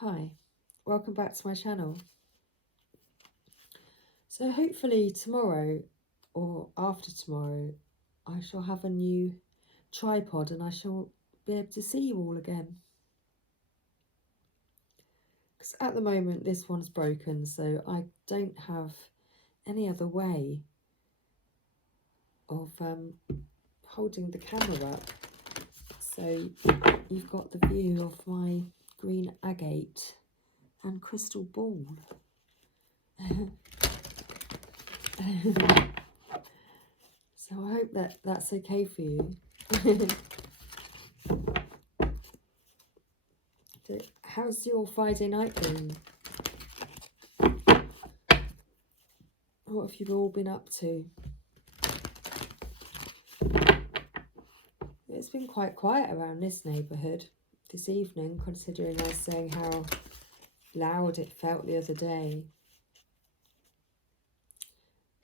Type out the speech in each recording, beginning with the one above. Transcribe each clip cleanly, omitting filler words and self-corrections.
Hi, welcome back to my channel. So hopefully tomorrow or after tomorrow I shall have a new tripod and I shall be able to see you all again. Because at the moment this one's broken, so I don't have any other way of holding the camera up. So you've got the view of my green agate and crystal ball. So I hope that that's okay for you. How's your Friday night been? What have you all been up to? It's been quite quiet around this neighbourhood this evening, considering I was saying how loud it felt the other day.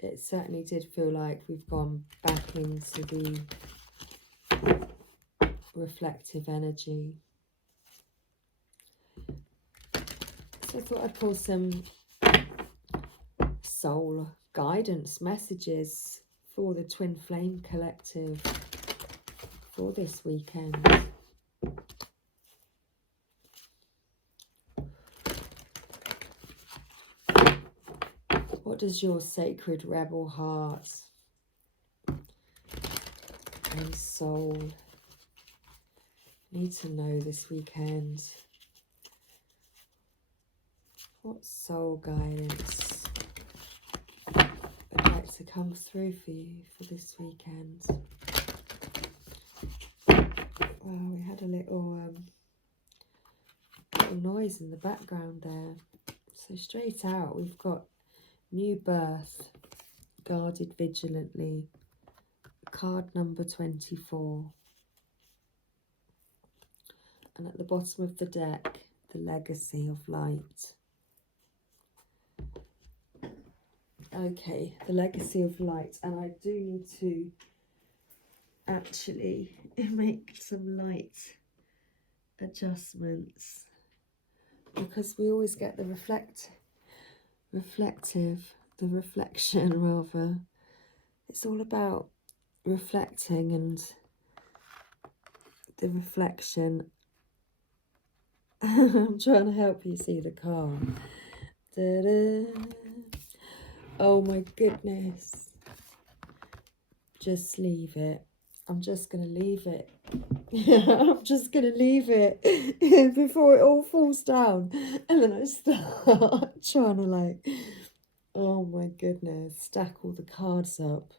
It certainly did feel like we've gone back into the reflective energy. So I thought I'd pull some soul guidance messages for the Twin Flame Collective for this weekend. What does your sacred rebel heart and soul need to know this weekend? What soul guidance would like to come through for you for this weekend? Well, we had a little noise in the background there. So straight out, we've got new birth, guarded vigilantly, card number 24. And at the bottom of the deck, the legacy of light. Okay, the legacy of light. And I do need to actually make some light adjustments, because we always get the reflection rather. It's all about reflecting, and the reflection. I'm trying to help you see the car. Da-da. Oh my goodness. Just leave it. I'm just going to leave it. I'm just going to leave it before it all falls down. And then I start trying to like, oh my goodness, stack all the cards up.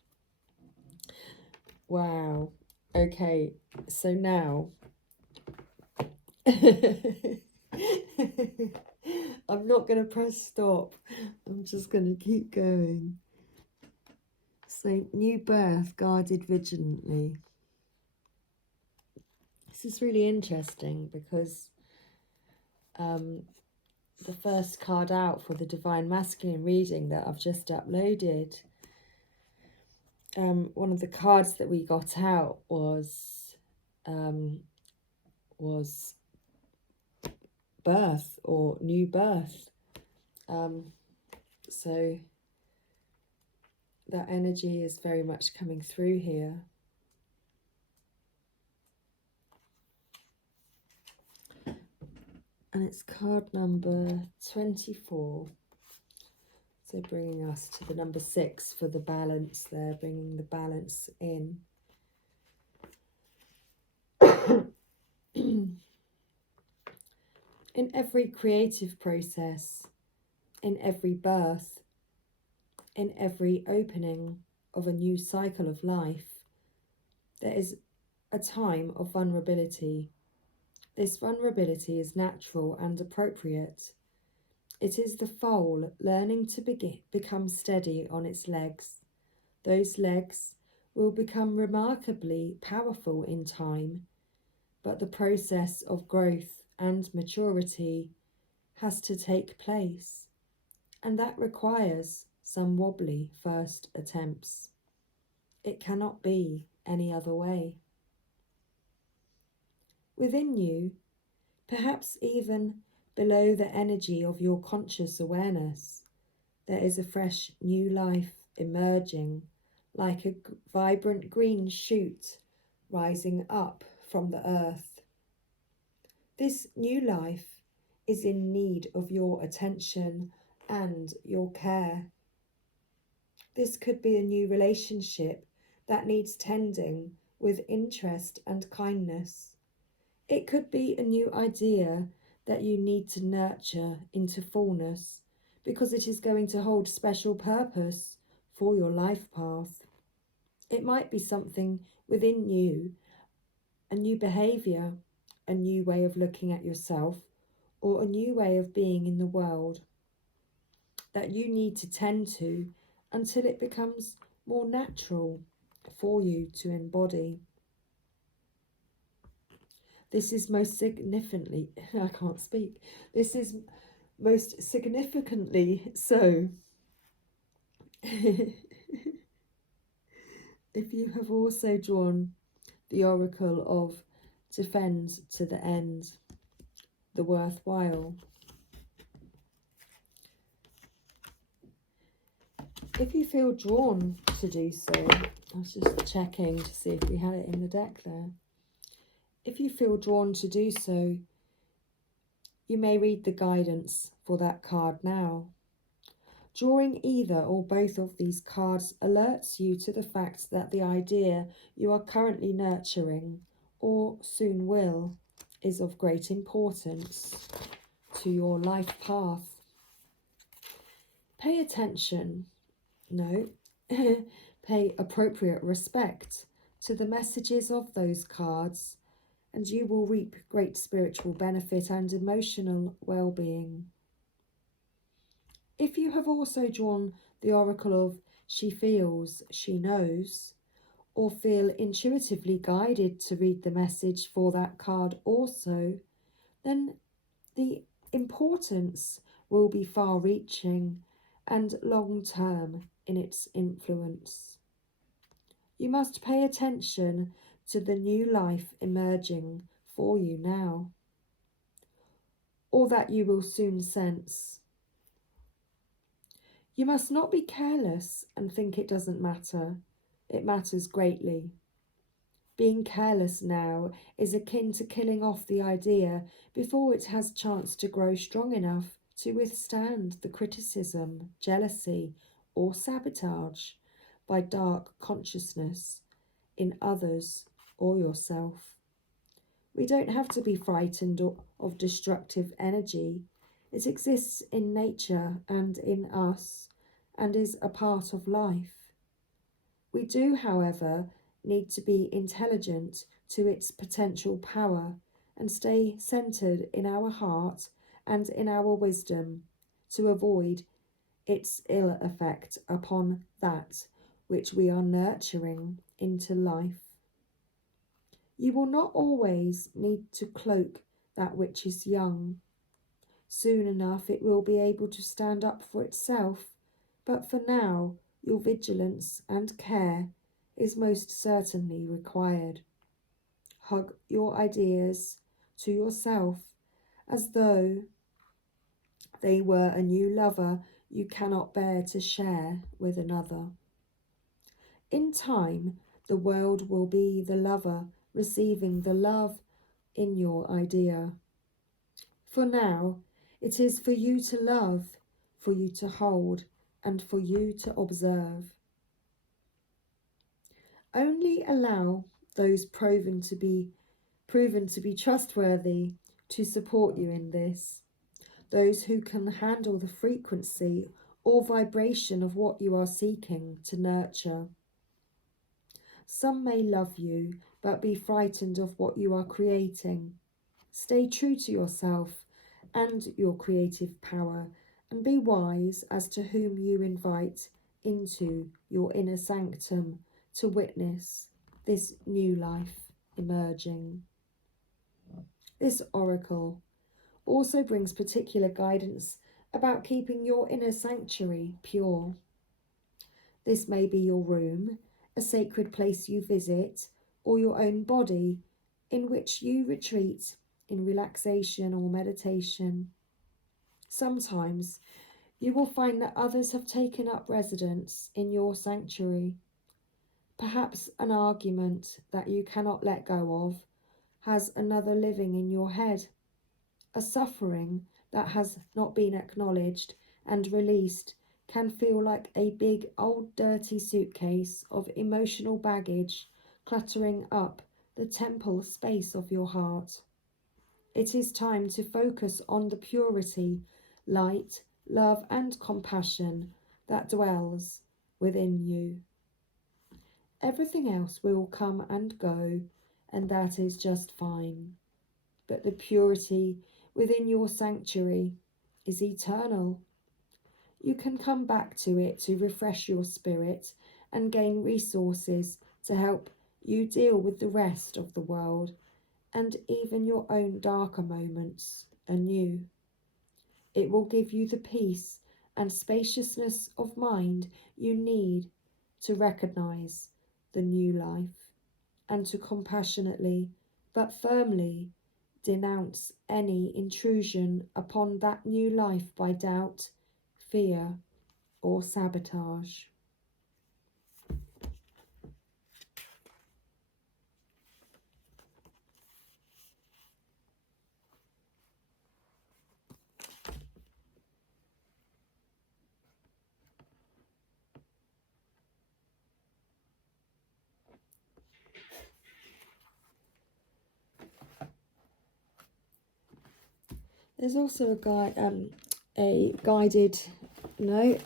Wow. Okay, so now I'm not going to press stop. I'm just going to keep going. So, new birth, guarded vigilantly. This is really interesting because the first card out for the Divine Masculine reading that I've just uploaded, one of the cards that we got out was birth or new birth. So that energy is very much coming through here. And it's card number 24. So bringing us to the number 6 for the balance there, bringing the balance in. In every creative process, in every birth, in every opening of a new cycle of life, there is a time of vulnerability. This vulnerability is natural and appropriate. It is the foal learning to become steady on its legs. Those legs will become remarkably powerful in time, but the process of growth and maturity has to take place, and that requires some wobbly first attempts. It cannot be any other way. Within you, perhaps even below the energy of your conscious awareness, there is a fresh new life emerging, like a vibrant green shoot rising up from the earth. This new life is in need of your attention and your care. This could be a new relationship that needs tending with interest and kindness. It could be a new idea that you need to nurture into fullness because it is going to hold special purpose for your life path. It might be something within you, a new behaviour, a new way of looking at yourself, or a new way of being in the world that you need to tend to until it becomes more natural for you to embody. This is most significantly, I can't speak, this is most significantly so if you have also drawn the oracle of defend to the end, the worthwhile. If you feel drawn to do so, I was just checking to see if we had it in the deck there. If you feel drawn to do so, you may read the guidance for that card now. Drawing either or both of these cards alerts you to the fact that the idea you are currently nurturing, or soon will, is of great importance to your life path. Pay attention, no, pay appropriate respect to the messages of those cards, and you will reap great spiritual benefit and emotional well-being. If you have also drawn the oracle of she feels, she knows, or feel intuitively guided to read the message for that card also, then the importance will be far-reaching and long-term in its influence. You must pay attention to the new life emerging for you now, or that you will soon sense. You must not be careless and think it doesn't matter. It matters greatly. Being careless now is akin to killing off the idea before it has chance to grow strong enough to withstand the criticism, jealousy, or sabotage by dark consciousness in others or yourself. We don't have to be frightened of destructive energy. It exists in nature and in us and is a part of life. We do, however, need to be intelligent to its potential power and stay centered in our heart and in our wisdom to avoid its ill effect upon that which we are nurturing into life. You will not always need to cloak that which is young. Soon enough it will be able to stand up for itself, but for now your vigilance and care is most certainly required. Hug your ideas to yourself as though they were a new lover you cannot bear to share with another. In time, the world will be the lover receiving the love in your idea. For now, it is for you to love, for you to hold, and for you to observe. Only allow those proven to be trustworthy to support you in this, those who can handle the frequency or vibration of what you are seeking to nurture. Some may love you, but be frightened of what you are creating. Stay true to yourself and your creative power, and be wise as to whom you invite into your inner sanctum to witness this new life emerging. This oracle also brings particular guidance about keeping your inner sanctuary pure. This may be your room, a sacred place you visit, or your own body in which you retreat in relaxation or meditation. Sometimes you will find that others have taken up residence in your sanctuary. Perhaps an argument that you cannot let go of has another living in your head. A suffering that has not been acknowledged and released can feel like a big old dirty suitcase of emotional baggage cluttering up the temple space of your heart. It is time to focus on the purity, light, love, and compassion that dwells within you. Everything else will come and go, and that is just fine. But the purity within your sanctuary is eternal. You can come back to it to refresh your spirit and gain resources to help you deal with the rest of the world and even your own darker moments anew. It will give you the peace and spaciousness of mind you need to recognize the new life and to compassionately but firmly denounce any intrusion upon that new life by doubt, fear, or sabotage. There's also a guided, a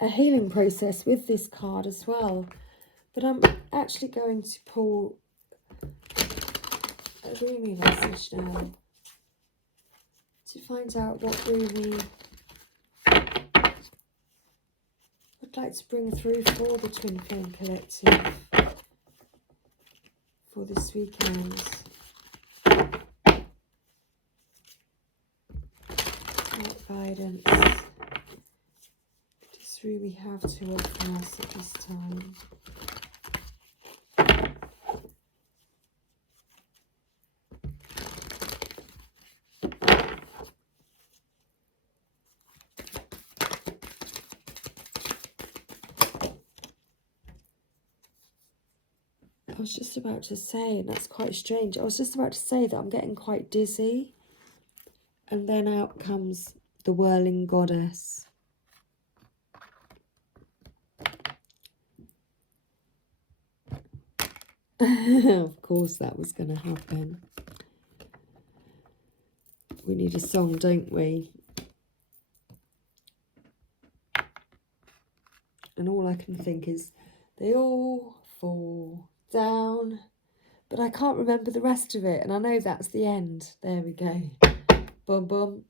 healing process with this card as well. But I'm actually going to pull a Rumi message now to find out what Rumi would like to bring through for the Twin Flame Collective for this weekend. What guidance does Rumi have to offer us at this time? I was just about to say, and that's quite strange, I was just about to say that I'm getting quite dizzy, and then out comes the whirling goddess. Of course that was going to happen. We need a song, don't we? And all I can think is, they all fall down. But I can't remember the rest of it, and I know that's the end. There we go. Bum bum.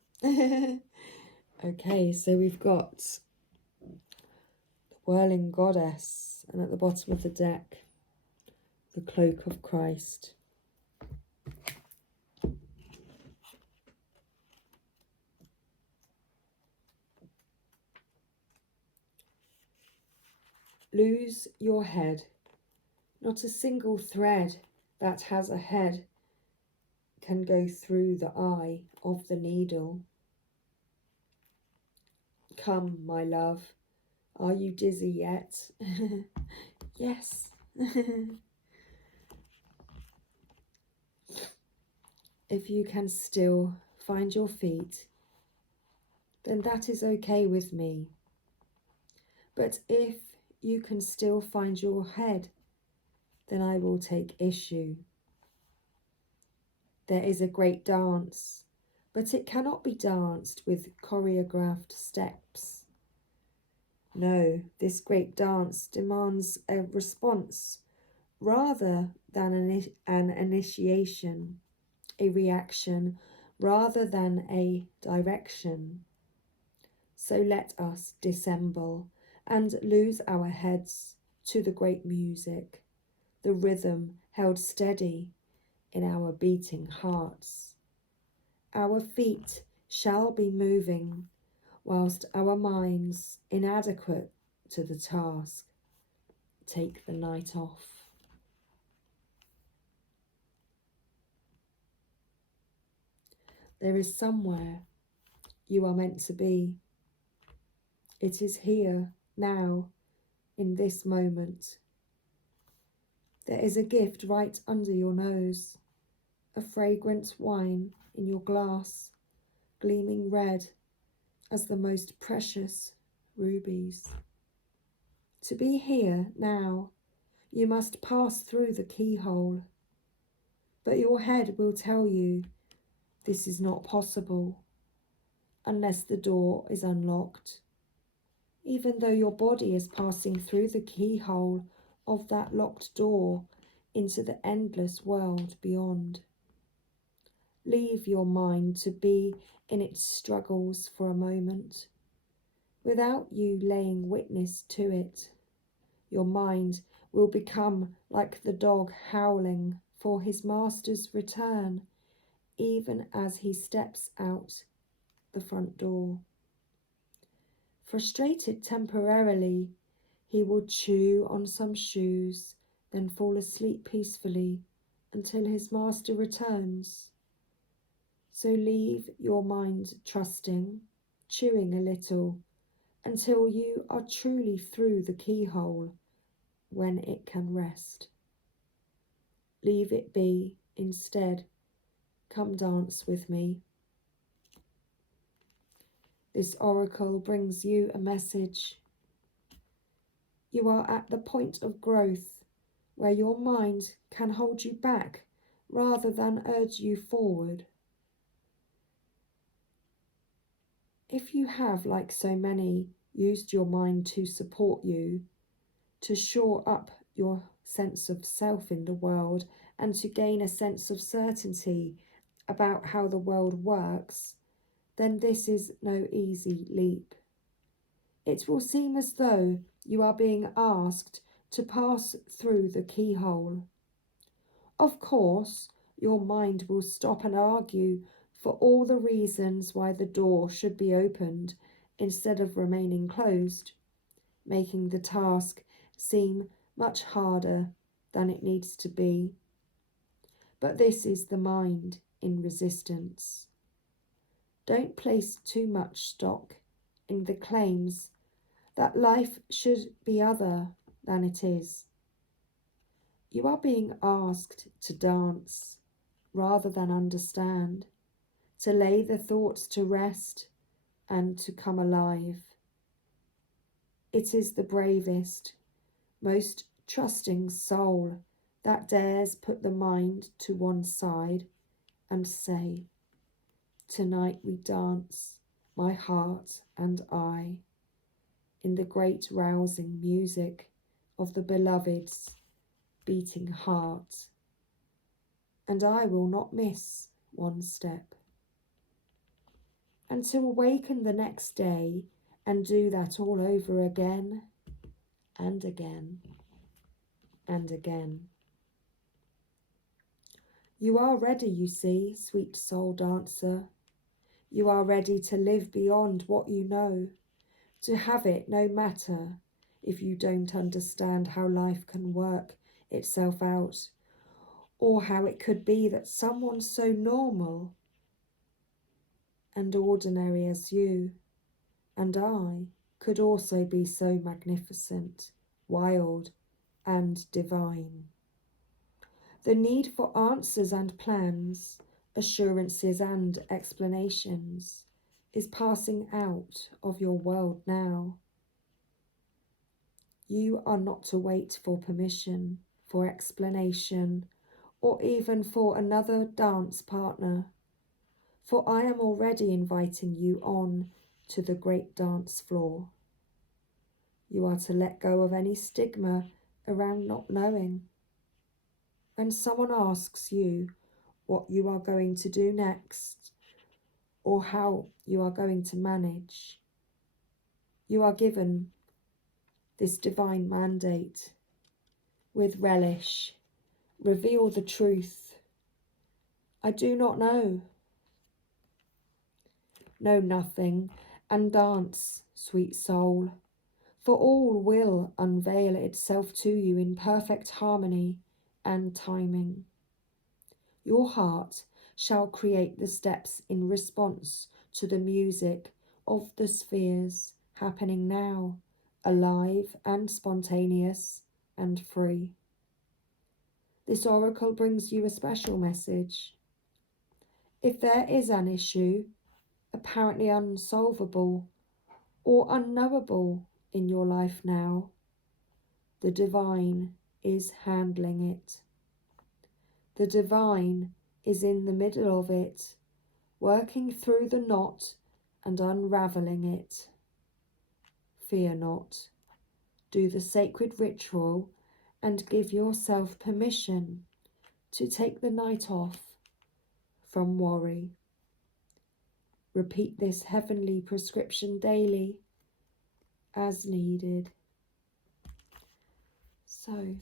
Okay, so we've got the whirling goddess, and at the bottom of the deck, the cloak of Christ. Lose your head. Not a single thread that has a head can go through the eye of the needle. Come, my love, are you dizzy yet? Yes. If you can still find your feet, then that is okay with me. But if you can still find your head, then I will take issue. There is a great dance, but it cannot be danced with choreographed steps. No, this great dance demands a response rather than an initiation, a reaction rather than a direction. So let us dissemble and lose our heads to the great music, the rhythm held steady in our beating hearts. Our feet shall be moving, whilst our minds, inadequate to the task, take the night off. There is somewhere you are meant to be. It is here, now, in this moment. There is a gift right under your nose, a fragrant wine in your glass, gleaming red as the most precious rubies. To be here now, you must pass through the keyhole, but your head will tell you this is not possible unless the door is unlocked, even though your body is passing through the keyhole of that locked door into the endless world beyond. Leave your mind to be in its struggles for a moment, without you laying witness to it. Your mind will become like the dog howling for his master's return, even as he steps out the front door. Frustrated temporarily, he will chew on some shoes, then fall asleep peacefully until his master returns. So leave your mind trusting, chewing a little, until you are truly through the keyhole, when it can rest. Leave it be, instead. Come dance with me. This oracle brings you a message. You are at the point of growth where your mind can hold you back rather than urge you forward. If you have, like so many, used your mind to support you, to shore up your sense of self in the world, and to gain a sense of certainty about how the world works, then this is no easy leap. It will seem as though you are being asked to pass through the keyhole. Of course, your mind will stop and argue for all the reasons why the door should be opened instead of remaining closed, making the task seem much harder than it needs to be. But this is the mind in resistance. Don't place too much stock in the claims that life should be other than it is. You are being asked to dance rather than understand, to lay the thoughts to rest and to come alive. It is the bravest, most trusting soul that dares put the mind to one side and say, "Tonight we dance, my heart and I, in the great rousing music of the beloved's beating heart, and I will not miss one step." And to awaken the next day and do that all over again and again and again. You are ready, you see, sweet soul dancer. You are ready to live beyond what you know, to have it no matter if you don't understand how life can work itself out, or how it could be that someone so normal and ordinary as you and I could also be so magnificent, wild, and divine. The need for answers and plans, assurances and explanations is passing out of your world now. You are not to wait for permission, for explanation, or even for another dance partner, for I am already inviting you on to the great dance floor. You are to let go of any stigma around not knowing. When someone asks you what you are going to do next, or how you are going to manage, you are given this divine mandate. With relish, reveal the truth. I do not know. Know nothing, and dance, sweet soul, for all will unveil itself to you in perfect harmony and timing. Your heart shall create the steps in response to the music of the spheres happening now, alive and spontaneous and free. This oracle brings you a special message. If there is an issue, apparently unsolvable or unknowable in your life now, the divine is handling it. The divine is in the middle of it, working through the knot and unraveling it. Fear not. Do the sacred ritual and give yourself permission to take the night off from worry. Repeat this heavenly prescription daily as needed. So,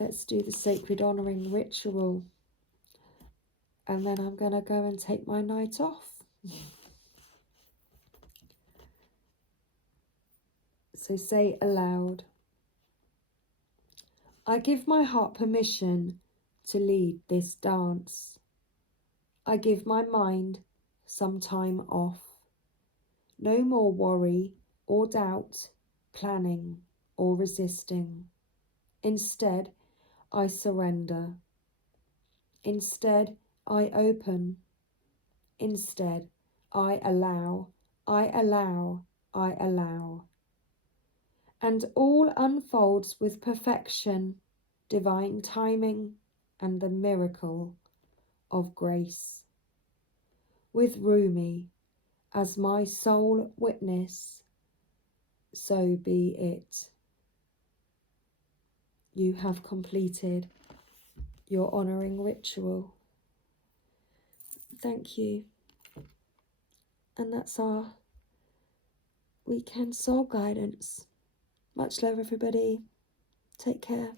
let's do the sacred honouring ritual, and then I'm going to go and take my night off. So say aloud, I give my heart permission to lead this dance. I give my mind some time off. No more worry or doubt, planning or resisting. Instead, I surrender. Instead, I open. Instead, I allow, I allow, I allow. And all unfolds with perfection, divine timing, and the miracle of grace. With Rumi as my sole witness, so be it. You have completed your honouring ritual. Thank you. And that's our weekend soul guidance. Much love, everybody. Take care.